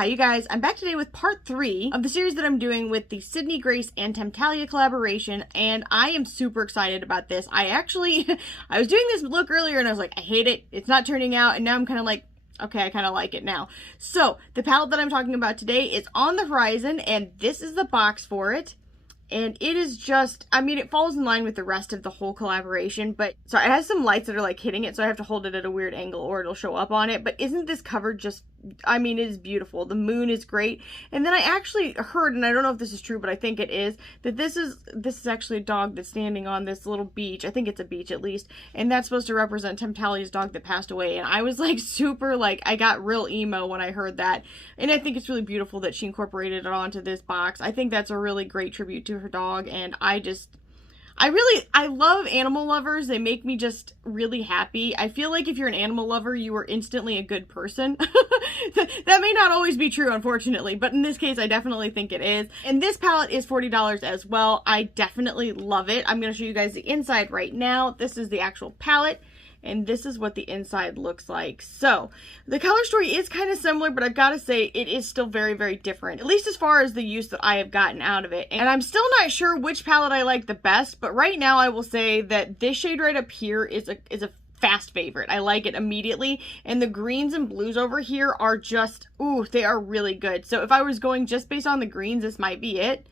Hi you guys, I'm back today with part 3 of the series that I'm doing with the Sydney Grace and Temptalia collaboration, and I am super excited about this. I was doing this look earlier and I was like, I hate it, it's not turning out, and now I'm kind of like, okay, I kind of like it now. So, the palette that I'm talking about today is on the horizon, and this is the box for it. And it is just, I mean, it falls in line with the rest of the whole collaboration, but, sorry, it has some lights that are, like, hitting it, so I have to hold it at a weird angle or it'll show up on it, but isn't this cover just, I mean, it is beautiful. The moon is great, and then I actually heard, and I don't know if this is true, but I think it is, that this is actually a dog that's standing on this little beach. I think it's a beach, at least, and that's supposed to represent Temptalia's dog that passed away, and I was, like, super, like, I got real emo when I heard that, and I think it's really beautiful that she incorporated it onto this box. I think that's a really great tribute to her dog, and I love animal lovers. They make me just really happy. I feel like if you're an animal lover, you are instantly a good person. That may not always be true, unfortunately, but in this case, I definitely think it is. And this palette is $40 as well. I definitely love it. I'm going to show you guys the inside right now. This is the actual palette, and this is what the inside looks like. So, the color story is kind of similar, but I've got to say it is still very, very different, at least as far as the use that I have gotten out of it. And I'm still not sure which palette I like the best, but right now I will say that this shade right up here is a fast favorite. I like it immediately, and the greens and blues over here are just, ooh, they are really good. So if I was going just based on the greens, this might be it.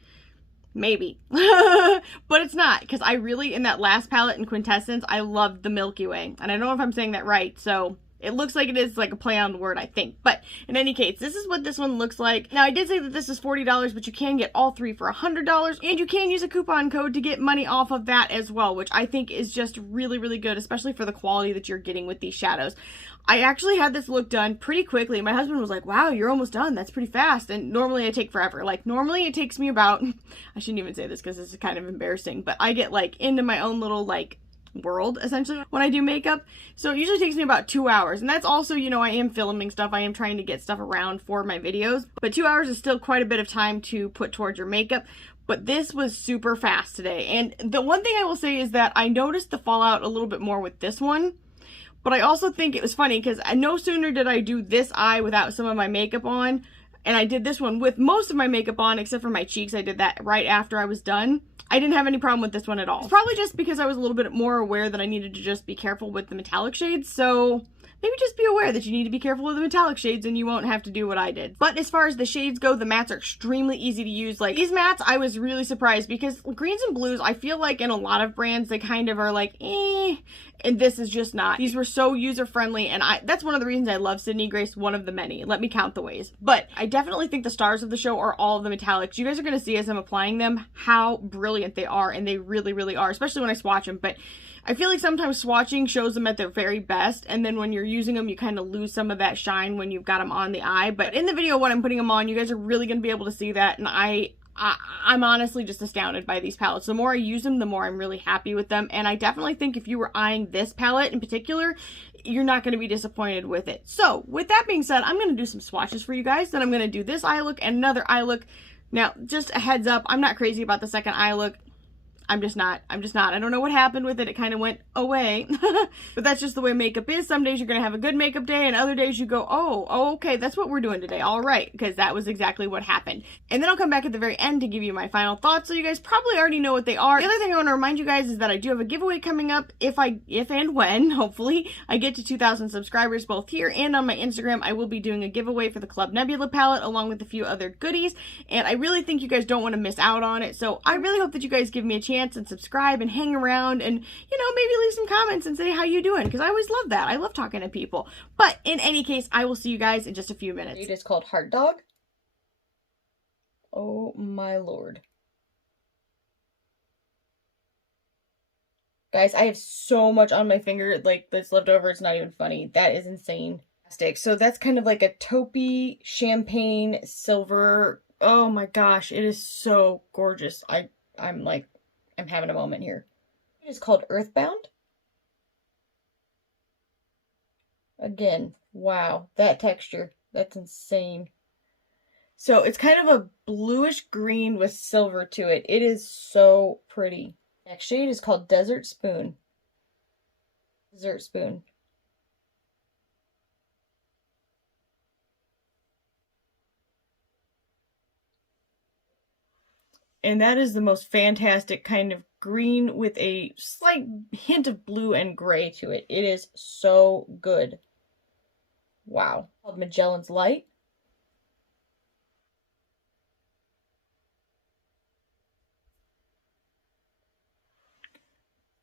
Maybe. But it's not, because I really, in that last palette in Quintessence, I loved the Milky Way. And I don't know if I'm saying that right, so it looks like it is like a play on the word, I think. But in any case, this is what this one looks like. Now, I did say that this is $40, but you can get all three for $100, and you can use a coupon code to get money off of that as well, which I think is just really, really good, especially for the quality that you're getting with these shadows. I actually had this look done pretty quickly. My husband was like, wow, you're almost done. That's pretty fast. And normally I take forever. Like, normally it takes me about, I shouldn't even say this because this is kind of embarrassing, but I get like into my own little like world essentially when I do makeup. So it usually takes me about 2 hours. And that's also, you know, I am filming stuff. I am trying to get stuff around for my videos, but 2 hours is still quite a bit of time to put towards your makeup. But this was super fast today. And the one thing I will say is that I noticed the fallout a little bit more with this one. But I also think it was funny because no sooner did I do this eye without some of my makeup on, and I did this one with most of my makeup on except for my cheeks. I did that right after I was done. I didn't have any problem with this one at all. It's probably just because I was a little bit more aware that I needed to just be careful with the metallic shades, so maybe just be aware that you need to be careful with the metallic shades and you won't have to do what I did. But as far as the shades go, the mattes are extremely easy to use. Like, these mattes, I was really surprised because greens and blues, I feel like in a lot of brands, they kind of are like, eh, and this is just not. These were so user-friendly, and that's one of the reasons I love Sydney Grace, one of the many. Let me count the ways. But I definitely think the stars of the show are all of the metallics. You guys are going to see as I'm applying them how brilliant they are, and they really, really are, especially when I swatch them. But I feel like sometimes swatching shows them at their very best, and then when you're using them, you kind of lose some of that shine when you've got them on the eye. But in the video when I'm putting them on, you guys are really going to be able to see that, and I'm honestly just astounded by these palettes. The more I use them, the more I'm really happy with them, and I definitely think if you were eyeing this palette in particular, you're not going to be disappointed with it. So, with that being said, I'm going to do some swatches for you guys, then I'm going to do this eye look and another eye look. Now, just a heads up, I'm not crazy about the second eye look. I'm just not. I don't know what happened with it. It kind of went away. But that's just the way makeup is. Some days you're going to have a good makeup day, and other days you go, oh, okay, that's what we're doing today. All right, because that was exactly what happened. And then I'll come back at the very end to give you my final thoughts, so you guys probably already know what they are. The other thing I want to remind you guys is that I do have a giveaway coming up if and when, hopefully, I get to 2,000 subscribers both here and on my Instagram. I will be doing a giveaway for the Club Nebula palette along with a few other goodies, and I really think you guys don't want to miss out on it. So I really hope that you guys give me a chance and subscribe and hang around and, you know, maybe leave some comments and say how you doing, because I always love that. I love talking to people. But in any case, I will see you guys in just a few minutes. It is called Heart Dog. Oh my lord. Guys, I have so much on my finger, like, that's left over. It's not even funny. That is insane. So that's kind of like a taupey champagne silver. Oh my gosh, it is so gorgeous. I'm having a moment here. It is called Earthbound. Again, wow, that texture, that's insane. So it's kind of a bluish green with silver to it. It is so pretty. Next shade is called Desert Spoon. Desert Spoon. And that is the most fantastic kind of green with a slight hint of blue and gray to it. It is so good. Wow. Called Magellan's Light.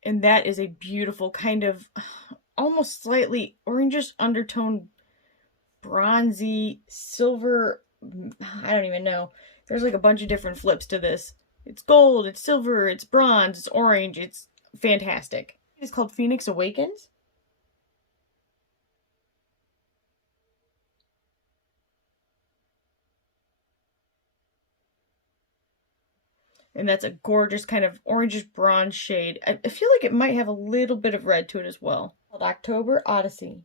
And that is a beautiful kind of almost slightly orangish undertone, bronzy, silver. I don't even know. There's like a bunch of different flips to this. It's gold, it's silver, it's bronze, it's orange. It's fantastic. It's called Phoenix Awakens. And that's a gorgeous kind of orangish bronze shade. I feel like it might have a little bit of red to it as well. Called October Odyssey.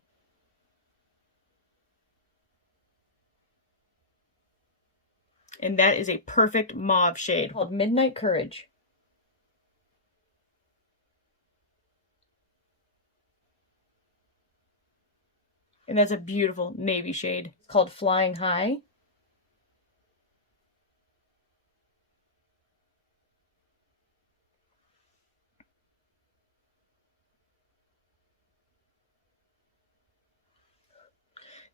And that is a perfect mauve shade called Midnight Courage. And that's a beautiful navy shade. It's called Flying High.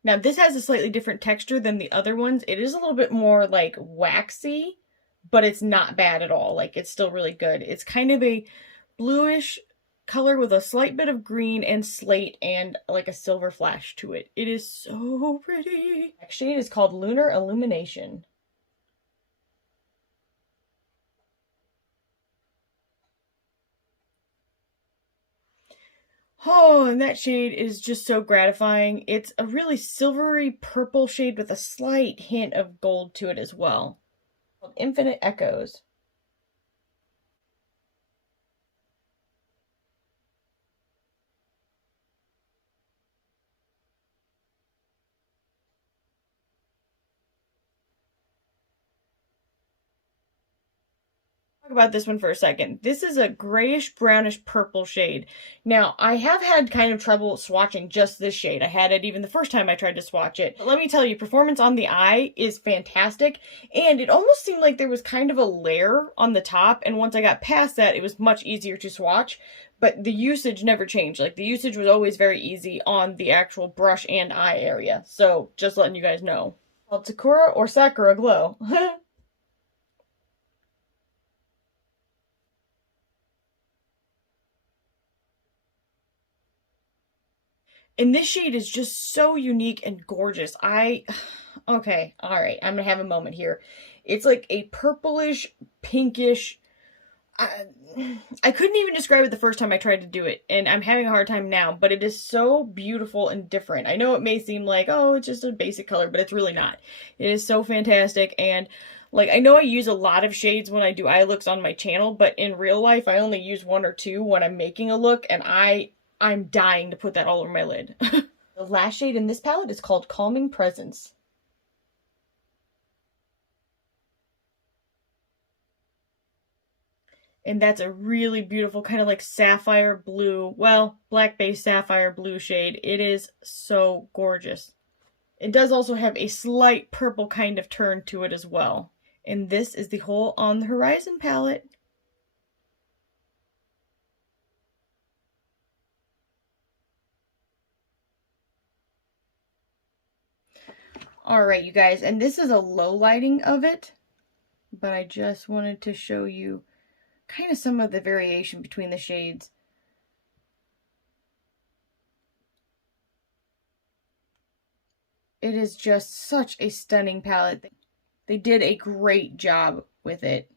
Now this has a slightly different texture than the other ones. It is a little bit more like waxy, but it's not bad at all. Like, it's still really good. It's kind of a bluish color with a slight bit of green and slate and like a silver flash to it. It is so pretty. Next shade is called Lunar Illumination. Oh, and that shade is just so gratifying. It's a really silvery purple shade with a slight hint of gold to it as well. Called Infinite Echoes. About this one for a second. This is a grayish brownish purple shade. Now, I have had kind of trouble swatching just this shade. I had it even the first time I tried to swatch it. But let me tell you, performance on the eye is fantastic, and it almost seemed like there was kind of a layer on the top, and once I got past that, it was much easier to swatch, but the usage never changed. Like, the usage was always very easy on the actual brush and eye area. So, just letting you guys know. Well, Sakura or Sakura Glow. And this shade is just so unique and gorgeous. Okay, all right, I'm gonna have a moment here. It's like a purplish, pinkish, I couldn't even describe it the first time I tried to do it, and I'm having a hard time now, but it is so beautiful and different. I know it may seem like, oh, it's just a basic color, but it's really not. It is so fantastic, and like, I know I use a lot of shades when I do eye looks on my channel, but in real life, I only use one or two when I'm making a look, and I'm dying to put that all over my lid. The last shade in this palette is called Calming Presence. And that's a really beautiful kind of like sapphire blue, well, black base sapphire blue shade. It is so gorgeous. It does also have a slight purple kind of turn to it as well. And this is the Hole on the Horizon palette. Alright, you guys, and this is a low lighting of it, but I just wanted to show you kind of some of the variation between the shades. It is just such a stunning palette. They did a great job with it.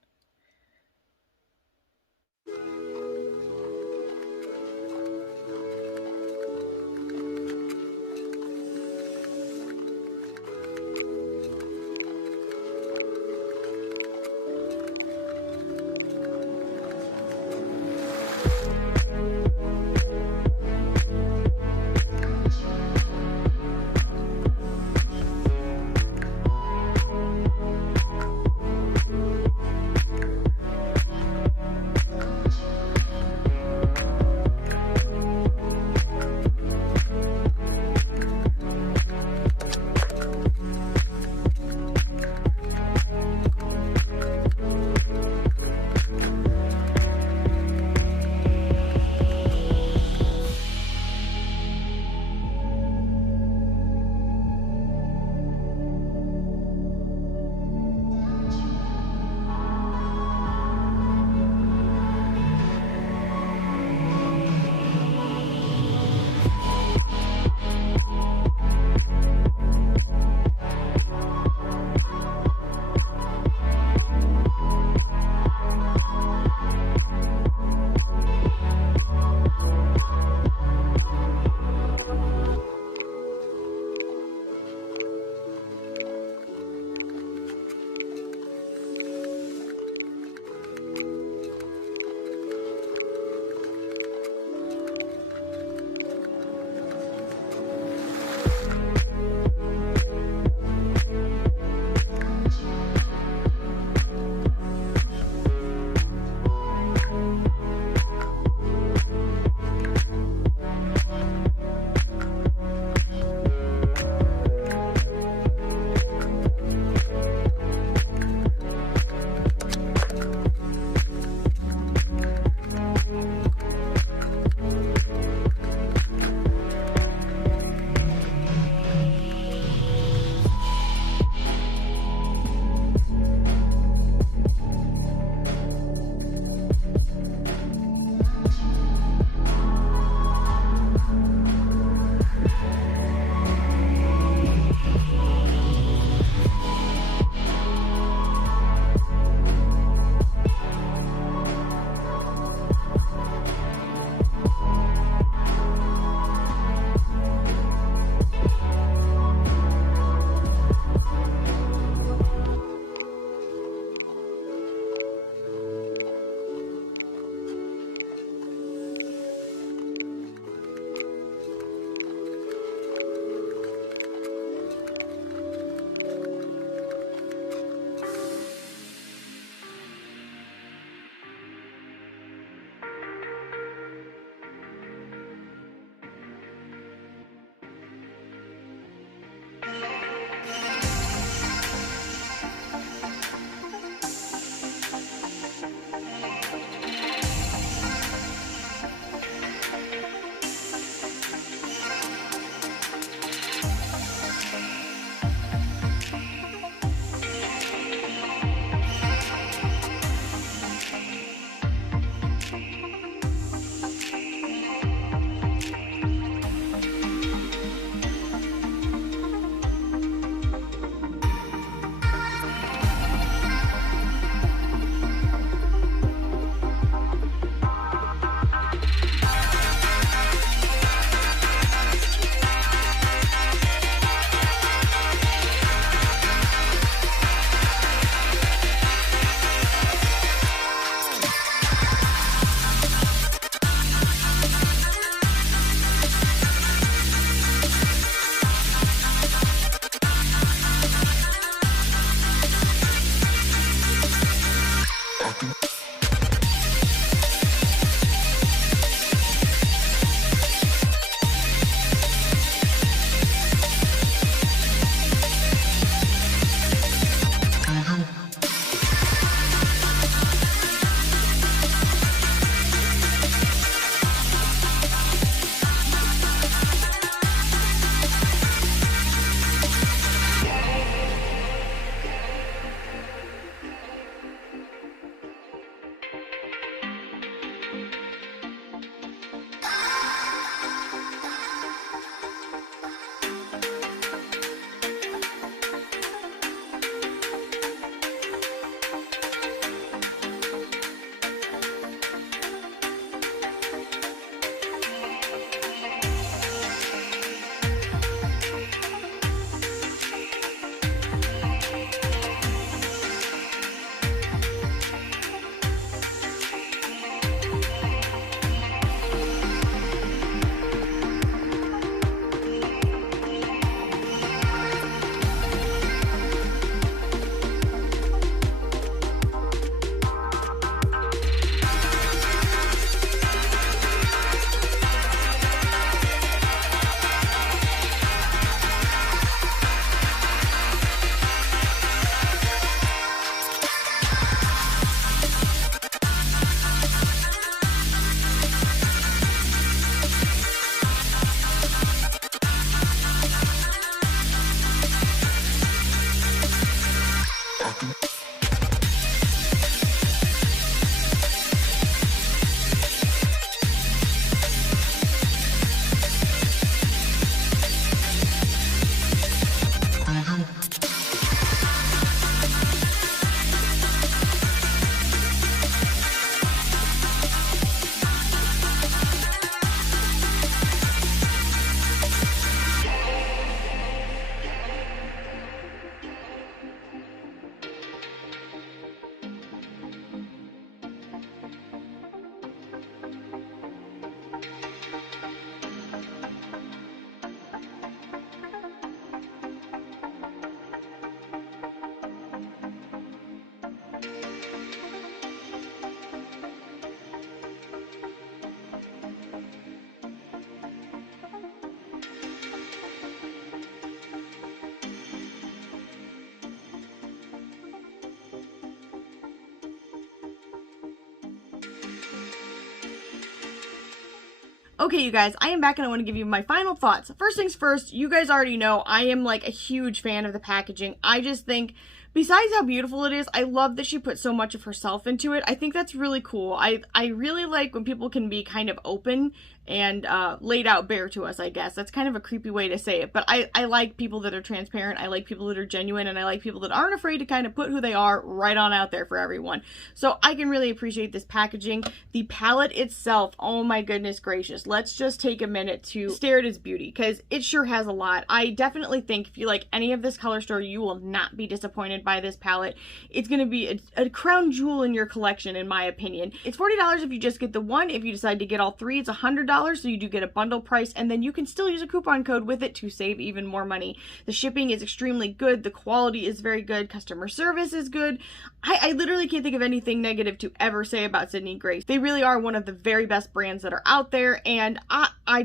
Okay, you guys, I am back and I want to give you my final thoughts. First things first, you guys already know I am like a huge fan of the packaging. I just think, besides how beautiful it is, I love that she put so much of herself into it. I think that's really cool. I really like when people can be kind of open and laid out bare to us, I guess. That's kind of a creepy way to say it, but I like people that are transparent, I like people that are genuine, and I like people that aren't afraid to kind of put who they are right on out there for everyone. So I can really appreciate this packaging. The palette itself, oh my goodness gracious, let's just take a minute to stare at its beauty, because it sure has a lot. I definitely think if you like any of this color story, you will not be disappointed by this palette. It's going to be a crown jewel in your collection, in my opinion. It's $40 if you just get the one. If you decide to get all three, it's $100. So you do get a bundle price, and then you can still use a coupon code with it to save even more money. The shipping is extremely good. The quality is very good. Customer service is good. I literally can't think of anything negative to ever say about Sydney Grace. They really are one of the very best brands that are out there, and I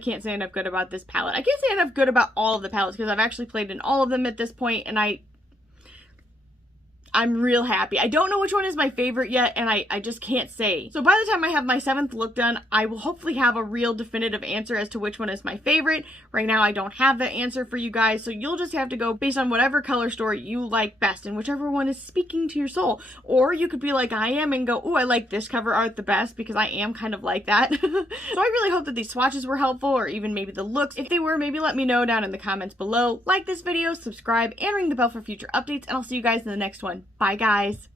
can't say enough good about this palette. I can't say enough good about all of the palettes because I've actually played in all of them at this point, and I'm real happy. I don't know which one is my favorite yet, and I just can't say. So by the time I have my 7th look done, I will hopefully have a real definitive answer as to which one is my favorite. Right now, I don't have that answer for you guys, so you'll just have to go based on whatever color story you like best and whichever one is speaking to your soul. Or you could be like I am and go, oh, I like this cover art the best, because I am kind of like that. So I really hope that these swatches were helpful, or even maybe the looks. If they were, maybe let me know down in the comments below. Like this video, subscribe, and ring the bell for future updates, and I'll see you guys in the next one. Bye, guys.